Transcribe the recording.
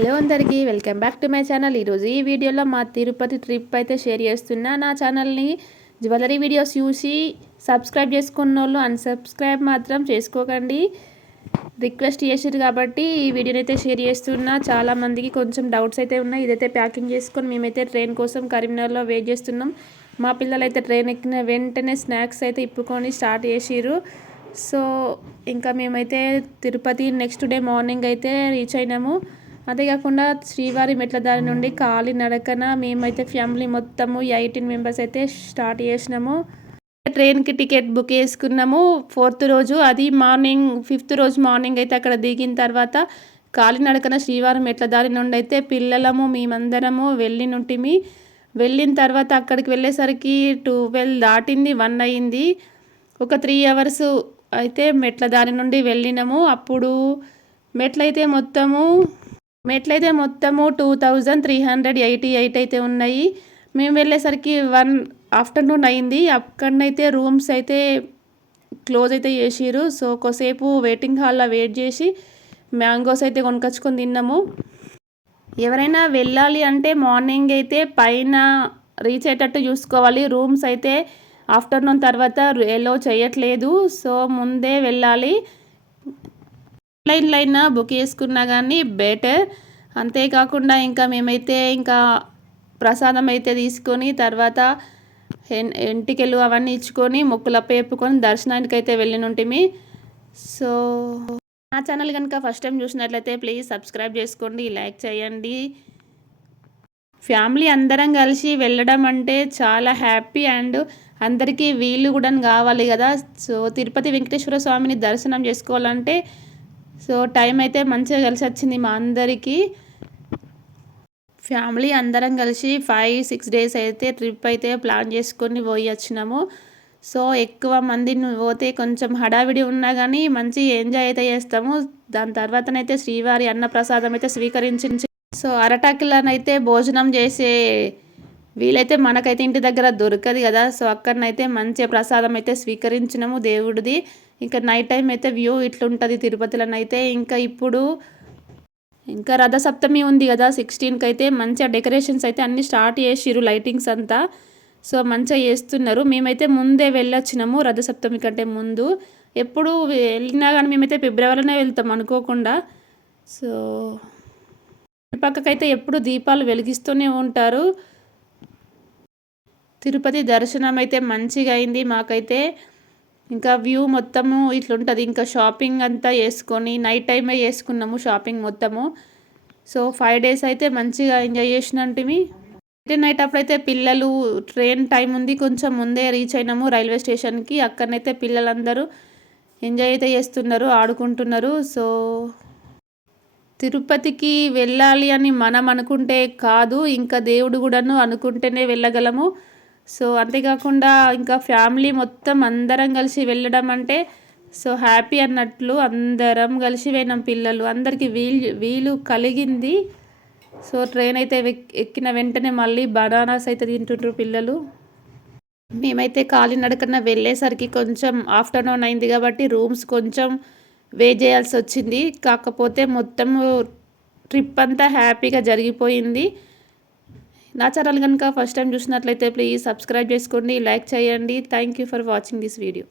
Hello అందరికీ welcome back to my channel. ఈరోజు ఈ వీడియోలో మా తిరుపతి ట్రిప్ అయితే షేర్ చేస్తున్నా. నా ఛానల్ని జ్యువెలరీ వీడియోస్ చూసి సబ్స్క్రైబ్ చేసుకున్న వాళ్ళు అన్సబ్స్క్రైబ్ మాత్రం చేసుకోకండి. రిక్వెస్ట్ చేసారు కాబట్టి ఈ వీడియోని అయితే షేర్ చేస్తున్నా. చాలామందికి కొంచెం డౌట్స్ అయితే ఉన్నాయి. ఇదైతే ప్యాకింగ్ చేసుకొని మేమైతే ట్రైన్ కోసం కరీంనగర్లో వెయిట్ చేస్తున్నాం. మా పిల్లలు అయితే ట్రైన్ ఎక్కిన వెంటనే స్నాక్స్ అయితే ఇప్పుకొని స్టార్ట్ చేసిరు సో ఇంకా మేమైతే తిరుపతి నెక్స్ట్ డే మార్నింగ్ అయితే రీచ్ అయినాము. అంతేకాకుండా శ్రీవారి మెట్ల దారి నుండి కాలి నడకన మేమైతే ఫ్యామిలీ మొత్తము ఎయిటీన్ మెంబర్స్ అయితే స్టార్ట్ చేసినాము. ట్రైన్కి టికెట్ బుక్ చేసుకున్నాము. ఫోర్త్ రోజు అది మార్నింగ్ ఫిఫ్త్ రోజు మార్నింగ్ అయితే అక్కడ దిగిన తర్వాత కాలినడకన శ్రీవారి మెట్ల దారి నుండి అయితే పిల్లలము మేమందరము వెళ్ళినుంటిమి వెళ్ళిన తర్వాత అక్కడికి వెళ్ళేసరికి ట్వెల్వ్ దాటింది వన్ అయింది. ఒక త్రీ అవర్స్ అయితే మెట్ల దారి నుండి వెళ్ళినాము. అప్పుడు మెట్లయితే మొత్తము మెట్లయితే మొత్తము two thousand three hundred eighty eight అయితే ఉన్నాయి. మేము వెళ్ళేసరికి వన్ ఆఫ్టర్నూన్ అయింది. అక్కడనైతే రూమ్స్ అయితే క్లోజ్ అయితే చేసిరు సో కొద్దిసేపు వెయిటింగ్ హాల్లో వెయిట్ చేసి మ్యాంగోస్ అయితే కొనుకొచ్చుకొని తిన్నాము. ఎవరైనా వెళ్ళాలి అంటే మార్నింగ్ అయితే పైన రీచ్ అయ్యేటట్టు చూసుకోవాలి. రూమ్స్ అయితే ఆఫ్టర్నూన్ తర్వాత ఎలో చేయట్లేదు. సో ముందే వెళ్ళాలి. ఆన్లైన్లో అయినా బుక్ చేసుకున్నా కానీ బెటర్. అంతేకాకుండా ఇంకా మేమైతే ఇంకా ప్రసాదం అయితే తీసుకొని తర్వాత ఎంటికెళ్ళు అవన్నీ ఇచ్చుకొని మొక్కులప్ప చెప్పుకొని దర్శనానికి అయితే వెళ్ళినుంటిమి. సో నా ఛానల్ కనుక ఫస్ట్ టైం చూసినట్లయితే ప్లీజ్ సబ్స్క్రైబ్ చేసుకోండి లైక్ చేయండి. ఫ్యామిలీ అందరం కలిసి వెళ్ళడం అంటే చాలా హ్యాపీ అండ్ అందరికీ వీళ్ళు కూడా కావాలి కదా. సో తిరుపతి వెంకటేశ్వర స్వామిని దర్శనం చేసుకోవాలంటే సో టైం అయితే మంచిగా కలిసి వచ్చింది మా అందరికీ. ఫ్యామిలీ అందరం కలిసి ఫైవ్ సిక్స్ డేస్ అయితే ట్రిప్ అయితే ప్లాన్ చేసుకొని పోయి వచ్చినాము. సో ఎక్కువ మంది పోతే కొంచెం హడావిడి ఉన్నా కానీ మంచి ఎంజాయ్ అయితే చేస్తాము. దాని తర్వాతనైతే శ్రీవారి అన్నప్రసాదం అయితే స్వీకరించి సో అరటాకిలనైతే భోజనం చేసే వీలైతే మనకైతే ఇంటి దగ్గర దొరకదు కదా. సో అక్కడనైతే మంచి ప్రసాదం అయితే స్వీకరించినాము దేవుడిది. ఇంకా నైట్ టైం అయితే వ్యూ ఇట్లుంటుంది తిరుపతిలోనైతే ఇంకా ఇప్పుడు ఇంకా రథసప్తమి ఉంది కదా సిక్స్టీన్కి అయితే మంచిగా డెకరేషన్స్ అయితే అన్నీ స్టార్ట్ చేసిర్రు లైటింగ్స్ అంతా. సో మంచిగా చేస్తున్నారు. మేమైతే ముందే వెళ్ళొచ్చినాము రథసప్తమి కంటే ముందు. ఎప్పుడు వెళ్ళినా కానీ మేమైతే ఫిబ్రవరిలోనే వెళ్తాం అనుకోకుండా. సో పక్కకైతే ఎప్పుడు దీపాలు వెలిగిస్తూనే ఉంటారు. తిరుపతి దర్శనం అయితే మంచిగా అయింది మాకైతే. ఇంకా వ్యూ మొత్తము ఇట్లుంటుంది. ఇంకా షాపింగ్ అంతా వేసుకొని నైట్ టైమే వేసుకున్నాము షాపింగ్ మొత్తము. సో ఫైవ్ డేస్ అయితే మంచిగా ఎంజాయ్ చేసినట్టువి. నైట్ అప్పుడైతే పిల్లలు ట్రైన్ టైం ఉంది. కొంచెం ముందే రీచ్ అయినాము రైల్వే స్టేషన్కి అక్కడనైతే పిల్లలందరూ ఎంజాయ్ అయితే చేస్తున్నారు ఆడుకుంటున్నారు. సో తిరుపతికి వెళ్ళాలి అని మనం అనుకుంటే కాదు. ఇంకా దేవుడు కూడాను అనుకుంటేనే వెళ్ళగలము. సో అంతేకాకుండా ఇంకా ఫ్యామిలీ మొత్తం అందరం కలిసి వెళ్ళడం అంటే సో హ్యాపీ అన్నట్లు అందరం కలిసి పోయినాం పిల్లలు. అందరికీ వీలు వీలు కలిగింది. సో ట్రైన్ అయితే ఎక్కిన వెంటనే మళ్ళీ బనానాస్ అయితే తింటుంటారు పిల్లలు. మేమైతే కాలినడకన వెళ్ళేసరికి కొంచెం ఆఫ్టర్నూన్ అయింది కాబట్టి రూమ్స్ కొంచెం వే చేయాల్సి వచ్చింది. కాకపోతే మొత్తం ట్రిప్ అంతా హ్యాపీగా జరిగిపోయింది. నా ఛానల్ కనుక ఫస్ట్ టైం చూసినట్లయితే ప్లీజ్ సబ్స్క్రైబ్ చేసుకోండి లైక్ చేయండి. Thank you for watching this video